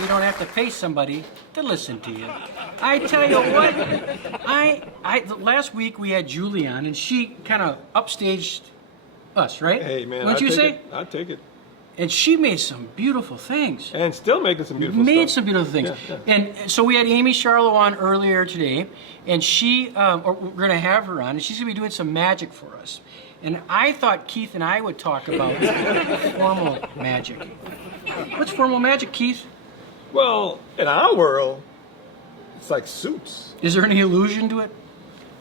you don't have to pay somebody to listen to you. I tell you what, last week we had Julie on, and she kind of upstaged us, right? Hey, man. What'd you say? I'd take it. And she made some beautiful things. And still making some beautiful stuff. Made some beautiful things. Yeah. And so we had Amye Scharlau on earlier today, and we're going to have her on, and she's going to be doing some magic for us. And I thought Keith and I would talk about formal magic. What's formal magic, Keith? Well, in our world, it's like suits. Is there any illusion to it?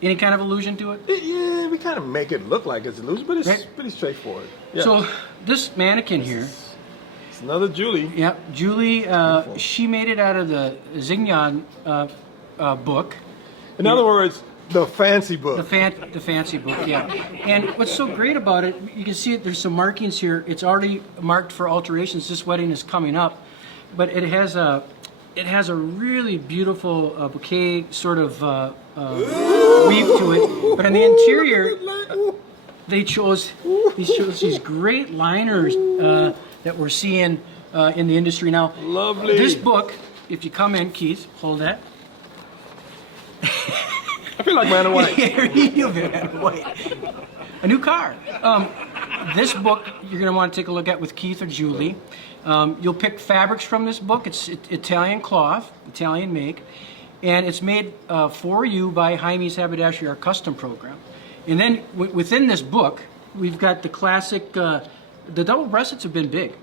Any kind of illusion to it? Yeah, we kind of make it look like it's illusion, but it's right. pretty straightforward. Yeah. So this mannequin here. It's another Julie. Yep, Julie, she made it out of the Xignon book. In other words, the fancy book. The fancy book, yeah. And what's so great about it, you can see it, there's some markings here. It's already marked for alterations. This wedding is coming up. But it has a really beautiful bouquet sort of weave to it. But on the interior, they chose these great liners that we're seeing in the industry now. Lovely. This book, if you come in, Keith, hold that. I feel like Man in White. You'll be Man in White. A new car. This book you're going to want to take a look at with Keith or Julie. You'll pick fabrics from this book. It's Italian cloth, Italian make, and it's made for you by Heimie's Haberdashery, our custom program. And then within this book, we've got the classic, the double breasteds have been big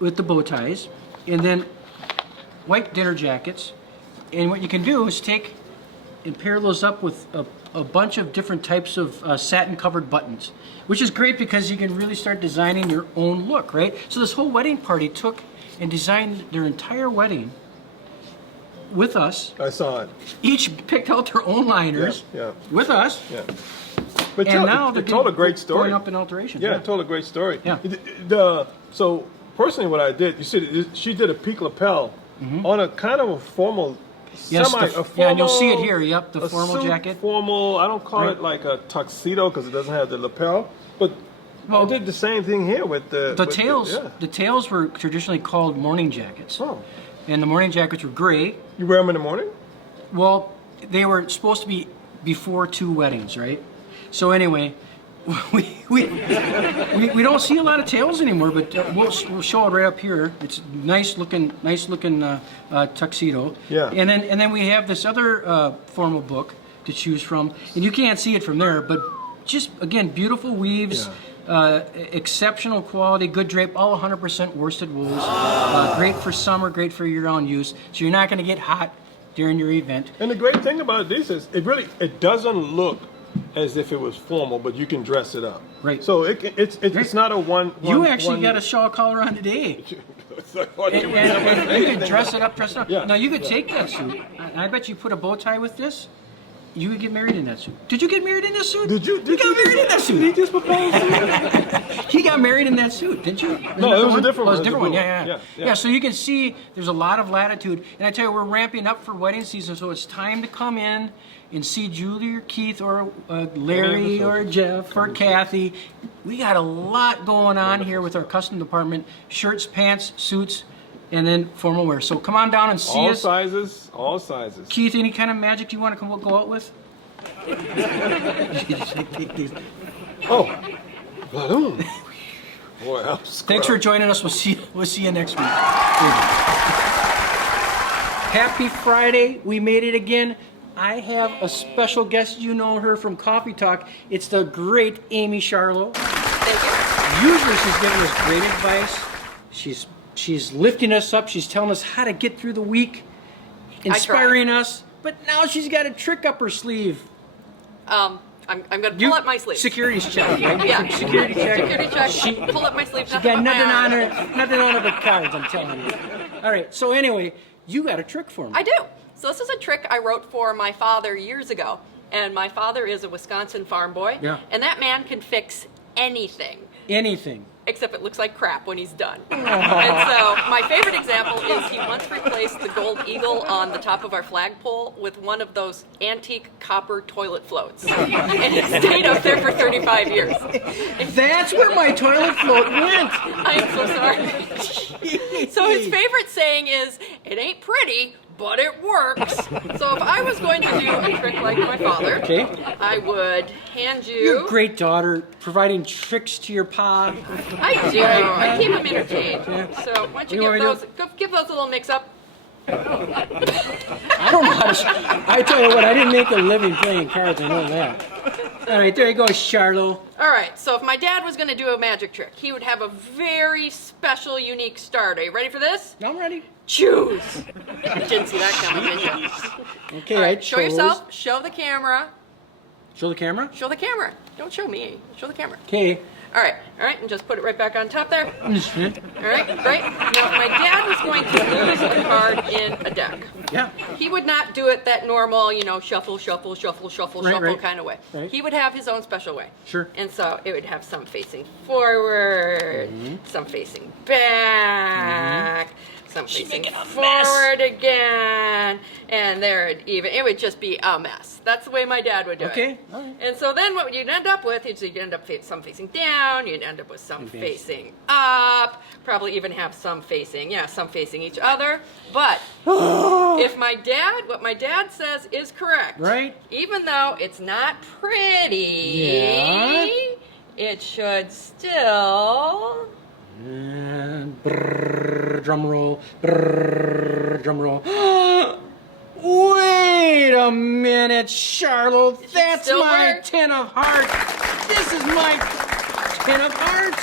with the bow ties, and then white dinner jackets. And what you can do is take and pair those up with a bunch of different types of satin-covered buttons, which is great because you can really start designing your own look, right? So this whole wedding party took and designed their entire wedding with us. I saw it. Each picked out their own liners with us. Yeah. But and now it told a great story. Going up in alterations. Yeah, it told a great story. Yeah. So personally, what I did, you see, she did a peak lapel on a kind of a formal. Yes, a formal, yeah, and you'll see it here. Yep, the formal suit, jacket. Formal. I don't call it like a tuxedo because it doesn't have the lapel, but I did the same thing here with the tails. The tails were traditionally called morning jackets. Oh. And the morning jackets were gray. You wear them in the morning? Well, they were supposed to be before 2 weddings, right? So anyway, we don't see a lot of tails anymore, but we'll show it right up here. It's nice looking tuxedo. Yeah. And then we have this other formal book to choose from, and you can't see it from there, but just again beautiful weaves. Yeah. Exceptional quality, good drape, all 100% worsted wools. Great for summer, great for year-round use. So you're not going to get hot during your event. And the great thing about this is it doesn't look as if it was formal, but you can dress it up. Right. So it's not a one. You actually got a shawl collar on today. and you can dress it up. Yeah. Now you could take that suit, and I bet you put a bow tie with this. You would get married in that suit. Did you get married in that suit? Did you? You got married in that suit. Did he just propose? He got married in that suit, didn't you? No, it was a different one. Oh, it was a different one. Yeah. So you can see there's a lot of latitude. And I tell you, we're ramping up for wedding season, so it's time to come in and see Julie or Keith or Larry or Jeff or Kathy. We got a lot going on here with our custom department. Shirts, pants, suits, and then formal wear. So come on down and see us. All sizes. Keith, any kind of magic you want to go out with? Oh, balloon. Boy, I'm Thanks for joining us. We'll see you next week. Happy Friday. We made it again. I have a special guest. You know her from Coffee Talk. It's the great Amye Scharlau. Thank you. Usually she's giving us great advice. She's lifting us up. She's telling us how to get through the week, inspiring us. But now she's got a trick up her sleeve. I'm going to pull up my sleeve. Security's check, right? Yeah. Security check. Security check. Pull up my sleeve. She got nothing on her but cards, I'm telling you. All right, so anyway, you got a trick for me. I do. So this is a trick I wrote for my father years ago. And my father is a Wisconsin farm boy. Yeah. And that man can fix anything. Anything. Except it looks like crap when he's done. And so my favorite example is he once replaced the gold eagle on the top of our flagpole with one of those antique copper toilet floats. And it stayed up there for 35 years. That's where my toilet float went. I am so sorry. So his favorite saying is, It ain't pretty, but it works. So if I was going to do a trick like my father, Okay. I would hand you... You're a great daughter, providing tricks to your pa. I do. I keep him entertained. Yeah. So why don't you, You know give those a little mix-up? I don't know how to... I tell you what, I didn't make a living playing cards, I know that. All right, there you go, Scharlau. All right, so if my dad was going to do a magic trick, he would have a very special, unique start. Are you ready for this? I'm ready. Choose. You didn't see that coming, did you? Okay, All I right, show chose. yourself. Show the camera. Show the camera? Show the camera. Don't show me. Show the camera. Okay. All right, and just put it right back on top there. Mm-hmm. All right, great. Now, if my dad was going to lose a card in a deck, Yeah. he would not do it that normal, shuffle, shuffle, shuffle, shuffle, Right, shuffle right. kind of way. Right. He would have his own special way. Sure. And so it would have some facing forward, some facing back, some facing forward again, and it would just be a mess. That's the way my dad would do it. Okay, all right. And so then what you'd end up with is you'd end up some facing down, you'd end up with some facing up, probably even have some facing each other. But if what my dad says is correct, Right. even though it's not pretty, Yeah. it should still... And drum roll, drum roll. Wait a minute, Scharlau. That's still my work? 10 of hearts. This is my 10 of hearts.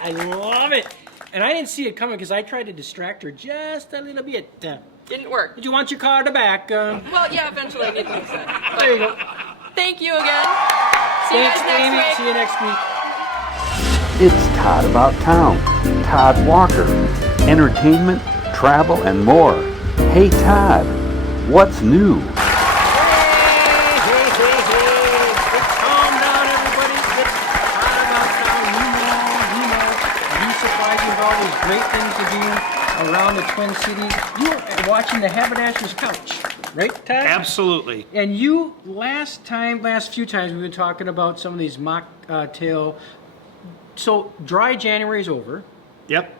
I love it. And I didn't see it coming because I tried to distract her just a little bit. Didn't work. Did you want your card back? Well, yeah, eventually I need to fix it. There you go. Thank you again. See you Thanks, guys next Amy. week. See you next week. It's Todd About Town, Todd Walker, entertainment, travel, and more. Hey Todd, what's new? Hey. Calm down, everybody. It's Todd About Town. You know. You surprise you with all these great things to do around the Twin Cities. You are watching the Haberdasher's Couch, right, Todd? Absolutely. And you, last few times, we've been talking about some of these mocktail. So, dry January is over. Yep.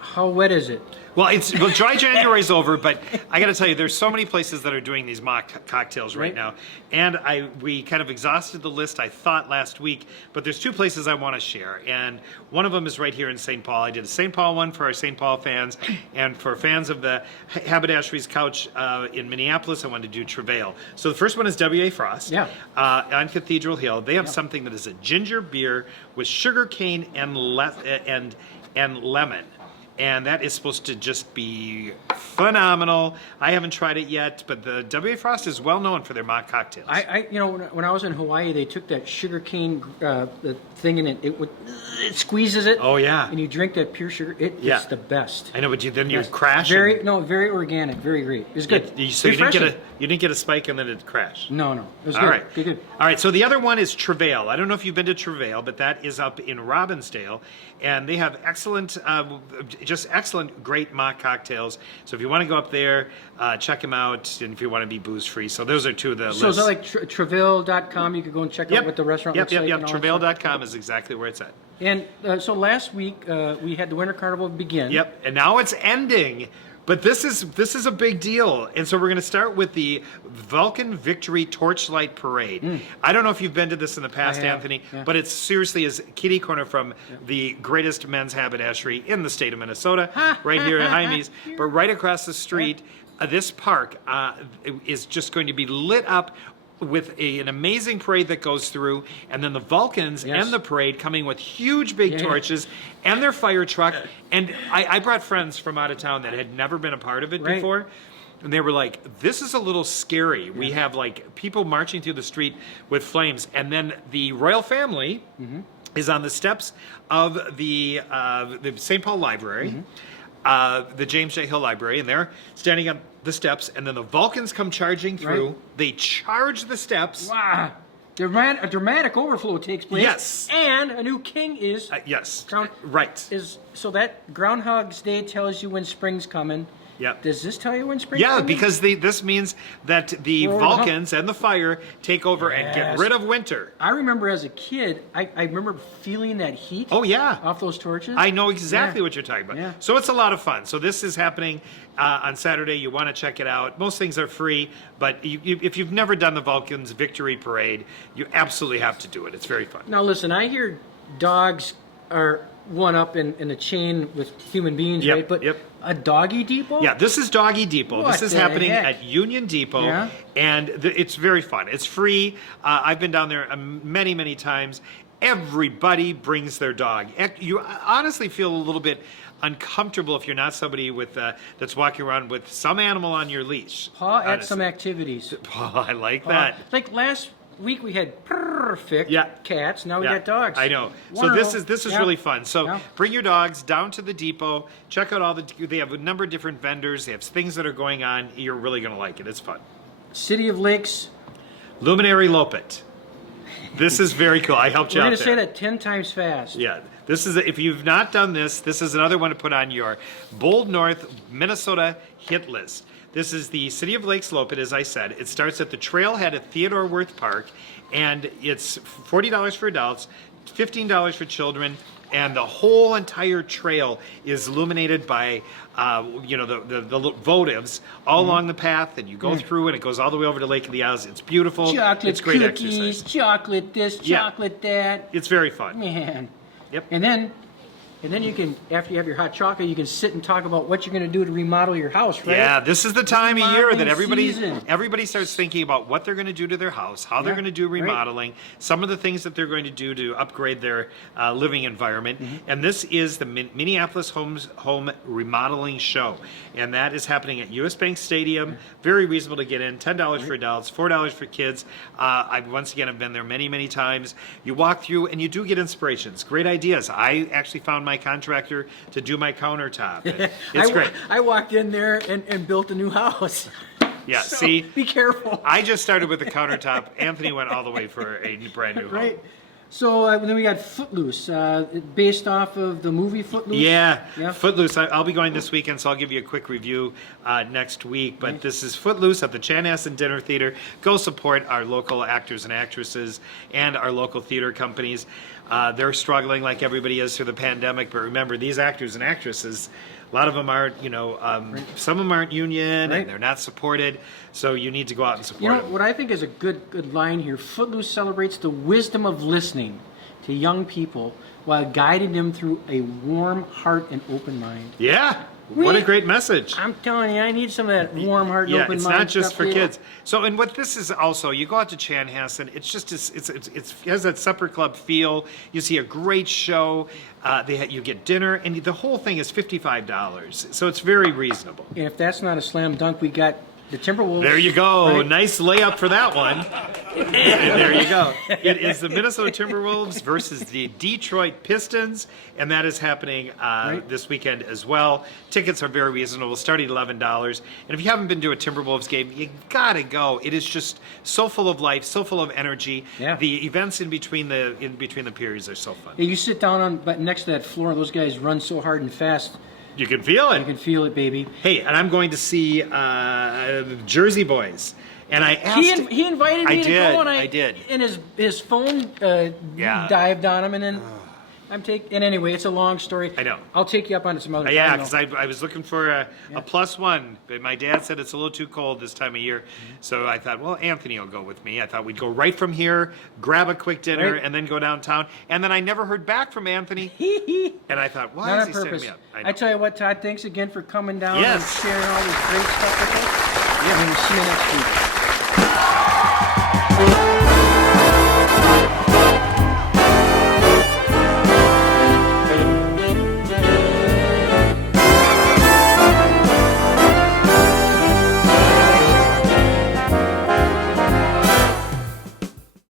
How wet is it? Well, dry January's over, but I got to tell you, there's so many places that are doing these mock cocktails right now, and we kind of exhausted the list, I thought, last week, but there's two places I want to share, and one of them is right here in St. Paul. I did a St. Paul one for our St. Paul fans, and for fans of the Haberdashery's Couch in Minneapolis, I wanted to do Travail. So the first one is W.A. Frost on Cathedral Hill. They have something that is a ginger beer with sugar cane and lemon. And that is supposed to just be phenomenal. I haven't tried it yet, but the W.A. Frost is well known for their mock cocktails. When I was in Hawaii, they took that sugar cane the thing and it squeezes it. Oh yeah. And you drink that pure sugar. It's the best. I know, but then you crash. Very organic, very great. It's good. So you didn't get a spike and then it crashed. No. It was All good. right. Good. All right. So the other one is Travail. I don't know if you've been to Travail, but that is up in Robbinsdale, and they have excellent, great mock cocktails. So if you want to go up there, check them out, and if you want to be booze free. So those are two of the lists. So is that like Travail.com? You could go and check out what the restaurant looks like. Yep. Travail.com is exactly where it's at. And so last week we had the Winter Carnival begin. Yep. And now it's ending. But this is a big deal. And so we're going to start with the Vulcan Victory Torchlight Parade. I don't know if you've been to this in the past, Anthony, but it seriously is kitty corner from the greatest men's haberdashery in the state of Minnesota, right here at Heimie's. But right across the street, this park is just going to be lit up with an amazing parade that goes through, and then the Vulcans and the parade coming with huge big torches and their fire truck. And I brought friends from out of town that had never been a part of it before, and they were like, this is a little scary. We have like people marching through the street with flames, and then the royal family is on the steps of the St. Paul Library, the James J. Hill Library, and they're standing on the steps, and then the Vulcans come charging through. They charge the steps. Wow. A dramatic overflow takes place. Yes. And a new king is... Yes. Crowned. Right. So that Groundhog's Day tells you when spring's coming. Yep. Does this tell you when spring? Yeah, because this means that the Or- Vulcans and the fire take over and get Yes. rid of winter. I remember as a kid, I remember feeling that heat. Oh, yeah. Off those torches. I know exactly Yeah. what you're talking about. Yeah. So it's a lot of fun. So this is happening on Saturday. You want to check it out. Most things are free, but if you've never done the Vulcans Victory Parade, you absolutely have to do it. It's very fun. Now listen, I hear dogs are one up in a chain with human beings, Yep, right? But yep. a doggy depot? Yeah, this is Doggy Depot. What This is the happening heck? at Union Depot, Yeah. and it's very fun. It's free. I've been down there many, many times. Everybody brings their dog. You honestly feel a little bit uncomfortable if you're not somebody with that's walking around with some animal on your leash. Paw at honestly. some activities. Oh, I like that. Like last week we had perfect Yeah. cats. Now we Yeah, got dogs. I know. So Wonderful. this is Yeah. really fun. So Yeah. bring your dogs down to the depot. Check out they have a number of different vendors. They have things that are going on. You're really going to like it. It's fun. City of Lakes. Luminary Lopet. This is very cool. I helped you We're out going to there. say that 10 times fast. Yeah. This is if you've not done this is another one to put on your Bold North, Minnesota hit list. This is the City of Lakes Lopet, as I said. It starts at the trailhead at Theodore Wirth Park, and it's $40 for adults, $15 for children, and the whole entire trail is illuminated by, the votives all along the path, and you go through, and it goes all the way over to Lake of the Owls. It's beautiful. Chocolate it's great cookies, exercise. chocolate this, Yeah. chocolate that. It's very fun. Man. Yep. And then you can, after you have your hot chocolate, you can sit and talk about what you're going to do to remodel your house, right? Yeah, this is the time of year that Remodeling season. everybody starts thinking about what they're going to do to their house, how they're Yeah, going to do right. remodeling, some of the things that they're going to do to upgrade their living environment. Mm-hmm. And this is the Minneapolis Home Remodeling Show, and that is happening at U.S. Bank Stadium. Very reasonable to get in. $10 for adults, $4 for kids. I once again have been there many, many times. You walk through and you do get inspirations, great ideas. I actually found my contractor to do my countertop. And it's great. I walked in there and built a new house. Yeah, So, see, be careful. I just started with the countertop. Anthony went all the way for a brand new home. Right. So then we got Footloose, based off of the movie Footloose. Yeah, Yeah. Footloose. I'll be going this weekend, so I'll give you a quick review next week. But this is Footloose at the Chanhassen Dinner Theater. Go support our local actors and actresses and our local theater companies. They're struggling like everybody is through the pandemic. But remember, these actors and actresses, a lot of them aren't, some of them aren't union Right. and they're not supported. So you need to go out and support You know, them. what I think is a good line here, Footloose celebrates the wisdom of listening to young people while guiding them through a warm heart and open mind. Yeah, what a great message. I'm telling you, I need some of that warm heart and Yeah, open it's mind not just stuff for here. kids. So, and what this is also, you go out to Chanhassen. It's just it has that supper club feel. You see a great show. You get dinner, and the whole thing is $55. So it's very reasonable. And if that's not a slam dunk, we got the Timberwolves. There you go. Right? Nice layup for that one. And there you go. It is the Minnesota Timberwolves versus the Detroit Pistons, and that is happening this weekend as well. Tickets are very reasonable, starting at $11. And if you haven't been to a Timberwolves game, you gotta go. It is just so full of life, so full of energy. Yeah. The events in between the periods are so fun. Yeah, you sit down next to that floor, those guys run so hard and fast. You can feel it. You can feel it, baby. Hey, and I'm going to see Jersey Boys. And I asked. He invited me to go, and I did. And his phone Yeah. dived on him, and then And anyway, it's a long story. I know. I'll take you up on it some other time. Yeah, though. because I was looking for a +1, but my dad said it's a little too cold this time of year. So I thought, well, Anthony will go with me. I thought we'd go right from here, grab a quick dinner, Right. and then go downtown. And then I never heard back from Anthony. And I thought, why Not is on he setting purpose. me up? know. I tell you what, Todd, thanks again for coming down Yes. and sharing all this great stuff with us. Yeah, we'll see you next week.